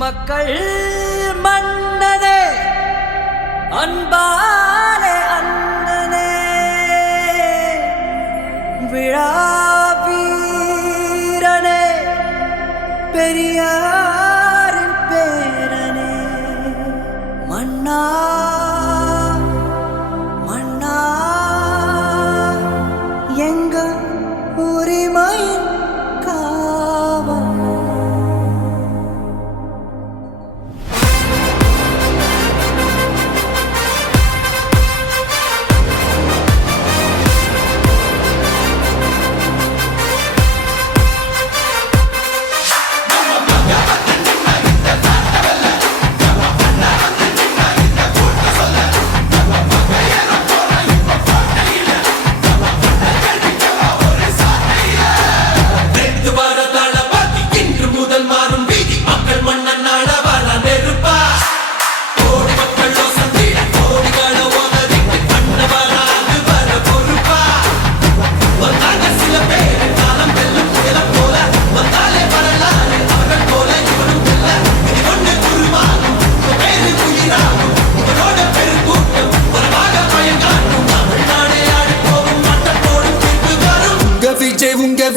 மக்கள் மன்னனே அன்பாலே அண்ணனே விழாவீரனே பெரியாரின் பேரனே மன்னா மன்னா எங்க உரிமையின் காவல்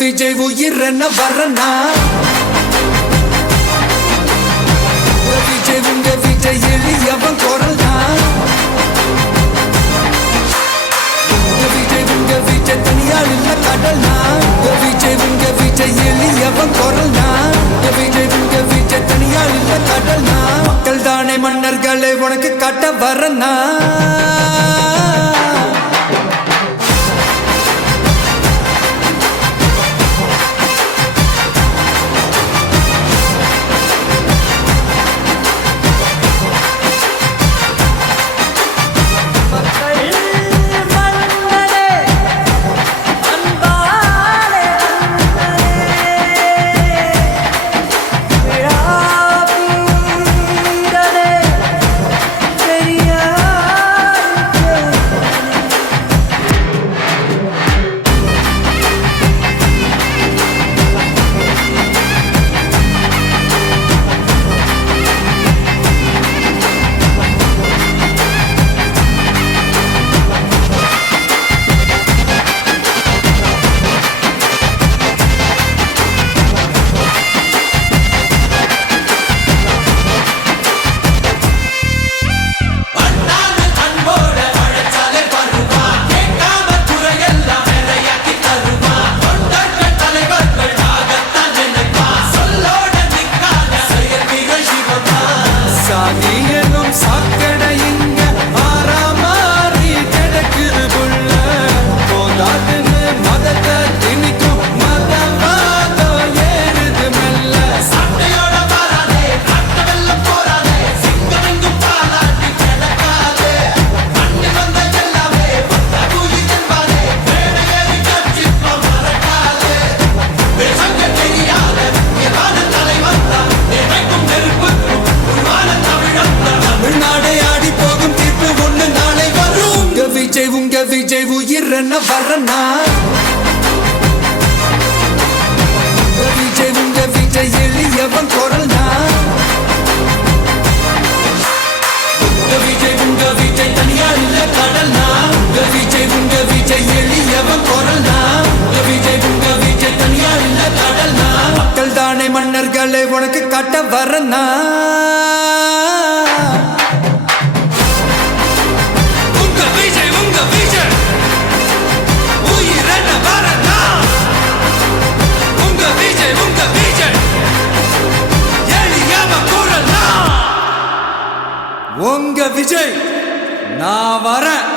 விஜய் உயிரன வரனா விஜய் எளியவன் குரல் தான் விஜய் தனியால் இல்ல கடல் விஜய் எளியவன் குரல் தான் விஜய் தனியால் இல்ல கடல் மக்கள் தானே மன்னர்களே உனக்கு காட்ட வரனா விஜய் உயிரன வரனா விஜய் எளியவன் குரல் தான் விஜய் தனியால் இல்ல கடல் விஜய் எளியவன் குரல் தான் விஜய் தனியால் இல்ல கடல் மக்கள் தானே மன்னர்களே உனக்கு காட்ட வரனா உங்க விஜய் நான் வரேன்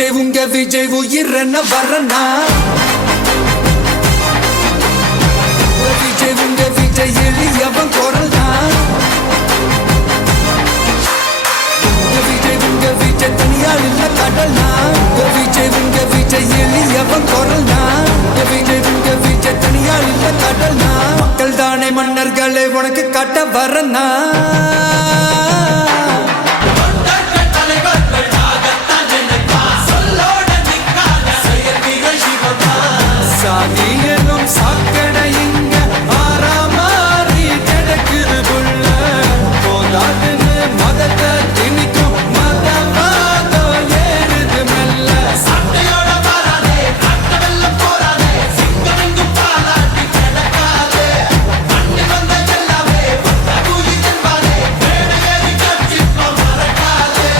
விஜய் உங்க விஜய் உயிர் என்ன வரனா விஜய் உங்க விஜய் எளியவன் குரல்னா விஜய் உங்க விஜய் தனியால் இல்ல கடல்னா விஜய் உங்க விஜய் எளியவன் குரல்னா விஜய் உங்க விஜய் தனியால் இல்ல கடல்னா மக்கள் தானே மன்னர்களே உனக்கு காட்ட வரனா சாதி எனும் சாக்கடை இங்க ஆறாமாறி கிடக்குது புள்ள போதாதுன்னு மதத்தை திணிக்கும் மதவாதம் ஏறுது மெல்ல சட்டையோட வராதே கட்ட வெல்ல போறாதே சிங்கமெங்கும் பாலாட்டி கிடக்காதே மண்ணி வந்த எல்லாமே வந்த கூலி என்பாரே மேடையேறி கட்சிப்ப மறக்காதே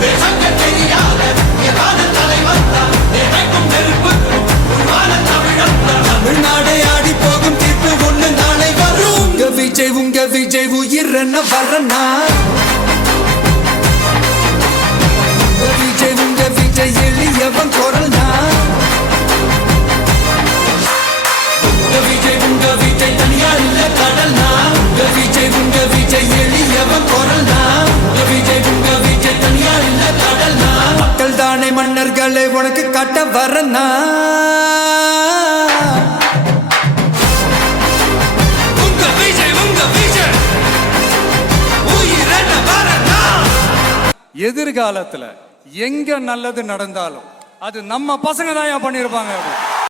தேசங்க தெரியாத எவான தலைவன் தான் நினைக்கும் நெருப்புக்கும் உருவான தமிழன் தான் தமிழ்நாடே ஆடி போகும் தீர்ப்பு ஒண்ணு நாளை வரும் உங்க விஜய் உயிர் என்ன வரனா விஜய் உங்க விஜய் எளியவன் குரல்னா விஜய் உங்க விஜய் தனியார் இல்ல கடல்னா விஜய் உங்க விஜய் எளியவன் குரல்னா விஜய் உங்க விஜய் தனியார் இல்ல கடல்னா மக்கள் தானே மன்னர்களே உனக்கு காட்ட வரனா உங்க விஜய் உயிர் என்ன வரனா எதிர்காலத்துல எங்க நல்லது நடந்தாலும் அது நம்ம பசங்க தான் பண்ணியிருப்பாங்க.